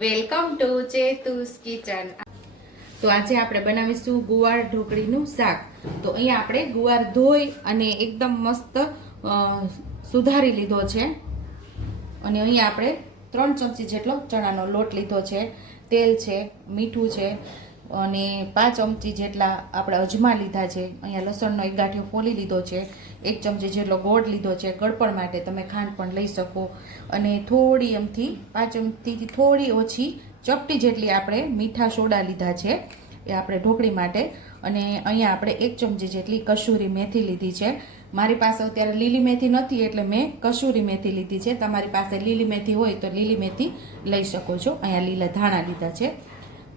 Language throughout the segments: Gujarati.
Welcome to ચેતુસ kitchen. તો આજે આપણે બનાવીશું ગુવાર ઢોકળીનું શાક. તો અહીંયા આપણે ગુવાર ધોઈ અને એકદમ મસ્ત સુધારી લીધો છે. અને અહીંયા આપણે ત્રણ ચમચી જેટલો ચણાનો લોટ લીધો છે. તેલ છે, મીઠું છે. અને પાંચ ચમચી જેટલા આપણે અજમા લીધા છે. અહીંયા લસણનો એક ગાંઠિયો ફોલી લીધો છે. એક ચમચી જેટલો ગોળ લીધો છે. ગળપણ માટે તમે ખાંડ પણ લઈ શકો. અને થોડી એમથી પાંચ ચમચીથી થોડી ઓછી ચપટી જેટલી આપણે મીઠા સોડા લીધા છે. એ આપણે ઢોકળી માટે. અને અહીંયા આપણે એક ચમચી જેટલી કસૂરી મેથી લીધી છે. મારી પાસે અત્યારે લીલી મેથી નથી એટલે મેં કસૂરી મેથી લીધી છે. તમારી પાસે લીલી મેથી હોય તો લીલી મેથી લઈ શકો છો. અહીંયા લીલા ધાણા લીધા છે.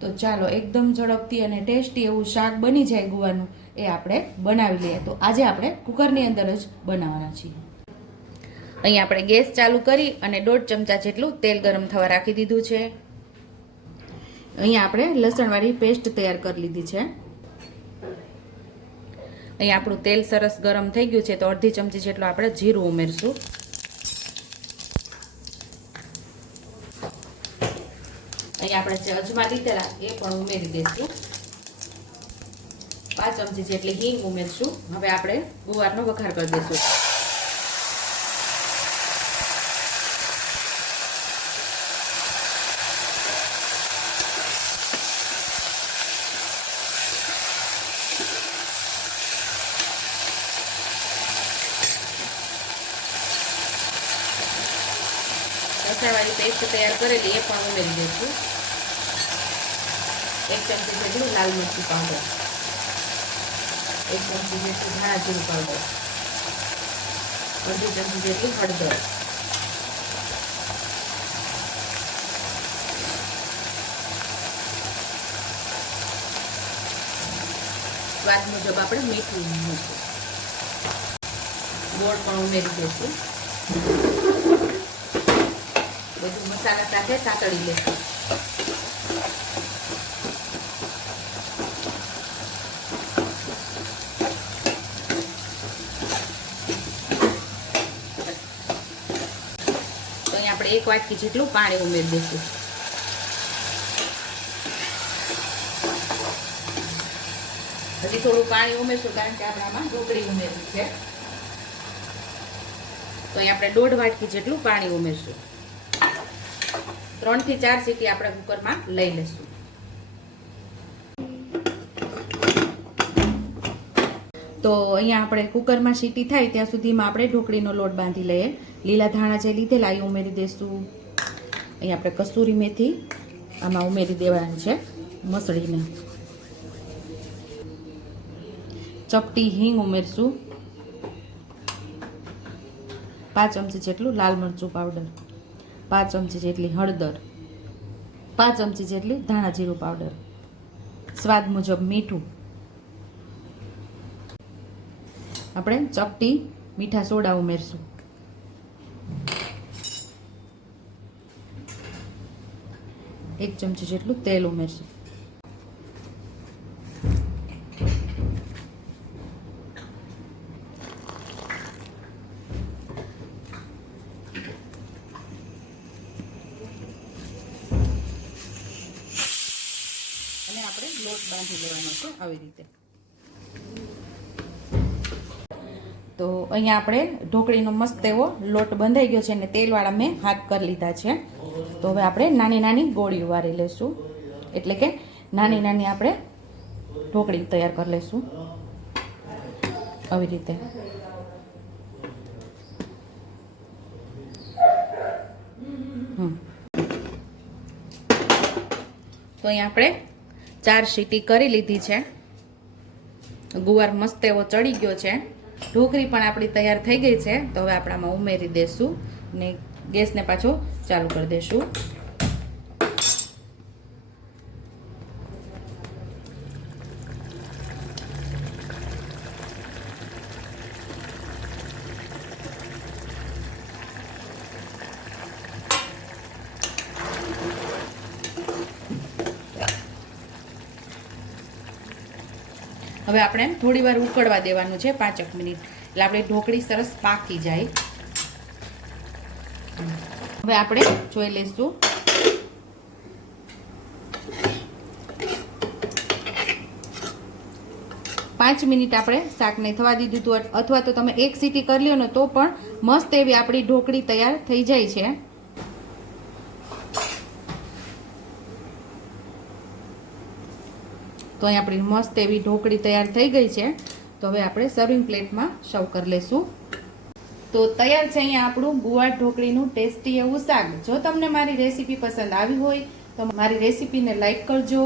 તો ચાલો એકદમ ઝડપથી અને ટેસ્ટી એવું શાક બની જાય ગુવાનું એ આપણે બનાવી લઈએ. તો આજે આપણે કુકરની અંદર જ બનાવવાના છીએ. અહીં આપણે ગેસ ચાલુ કરી અને દોઢ ચમચા જેટલું તેલ ગરમ થવા રાખી દીધું છે. અહીંયા આપણે લસણવાળી પેસ્ટ તૈયાર કરી લીધી છે. અહીંયા આપણું તેલ સરસ ગરમ થઈ ગયું છે તો અડધી ચમચી જેટલું આપણે જીરું ઉમેરશું. આપણે અજમા લીધેલા એ પણ ઉમેરી દઈશું. પાંચ ચમચી જેટલી હિંગ ઉમેરશું. હવે આપણે ગુવારનો વઘાર કરી દઈશું. તૈયાર કરેલી એ પણ ઉમેરી દઈશું. એક ચમચી જેટલું લાલ મરચું પાવડર એક ચમચી જેટલું ધાણા જીરું પાવડર અડધી ચમચી જેટલી હળદર સ્વાદ મુજબ આપણે મીઠું મૂકીશું ગોળ પણ ઉમેરી દઈશું. બધું મસાલા સાથે સાતળી લેશું. એક વાટકી જેટલું પાણી ઉમેરી દઈશું. હજી થોડું પાણી ઉમેરશું કારણ કે આપણે આમાં ઢોકળી ઉમેરવી છે. તો અહીં આપણે દોઢ વાટકી જેટલું પાણી ઉમેરશું. ત્રણથી ચાર સીટી આપણે કુકરમાં લઈ લેશું. તો અહીંયા આપણે કુકરમાં સીટી થાય ત્યાં સુધીમાં આપણે ઢોકળીનો લોટ બાંધી લઈએ. લીલા ધાણા જે લીધેલા એ ઉમેરી દઈશું અહીંયા આપણે કસૂરી મેથી આમાં ઉમેરી દેવાની છે, મસળીને. ચપટી હિંગ ઉમેરશું. પાંચ ચમચી જેટલું લાલ મરચું પાવડર. પાંચ ચમચી જેટલી હળદર. પાંચ ચમચી જેટલી ધાણા જીરું પાવડર. સ્વાદ મુજબ મીઠું. આપણે ચપટી મીઠા સોડા ઉમેરશું. એક ચમચી જેટલું તેલ ઉમેરશું. અને આપણે લોટ બાંધી લેવાનો છે આવી રીતે. તો અહીંયા આપણે ઢોકળીનો મસ્ત એવો લોટ બંધાઈ ગયો છે અને તેલવાળા મેં હાથ કરી લીધા છે. તો હવે આપણે નાની નાની ગોળીઓ વાળી લેશું. એટલે કે નાની નાની આપણે ઢોકળી તૈયાર કરી લેશું. આવી રીતે. તો અહીંયા આપણે ચાર સીટી કરી લીધી છે. ગુવાર મસ્ત એવો ચડી ગયો છે. ઢોકળી પણ આપણી તૈયાર થઈ ગઈ છે. તો હવે આપણામાં ઉમેરી દેશું ને ગેસને પાછો ચાલુ કરી દેશું. હવે આપણે થોડી વાર ઉકળવા દેવાનું છે, પાંચેક મિનિટ. એટલે આપણે ઢોકળી સરસ પાકી જાય. હવે આપણે જોઈ લઈશું. પાંચ મિનિટ આપણે શાકને થવા દીધું હતું. અથવા તો તમે એક સીટી કરી લ્યો ને તો પણ મસ્ત એવી આપણી ઢોકળી તૈયાર થઈ જાય છે. તો અહીં આપણી મસ્ત એવી ઢોકળી તૈયાર થઈ ગઈ છે. તો હવે આપણે સર્વિંગ પ્લેટમાં સર્વ કરી લેશું. તો તૈયાર છે અહીંયા આપણું ગુવાર ઢોકળીનું ટેસ્ટી એવું શાક. જો તમને મારી રેસીપી પસંદ આવી હોય, તો મારી રેસીપીને લાઇક કરજો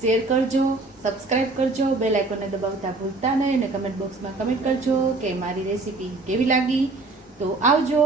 શેર કરજો સબસ્ક્રાઇબ કરજો બેલ આઇકોનને દબાવતા ભૂલતા નહીં, અને કમેન્ટ બોક્સમાં કમેન્ટ કરજો કે મારી રેસીપી કેવી લાગી. તો આવજો.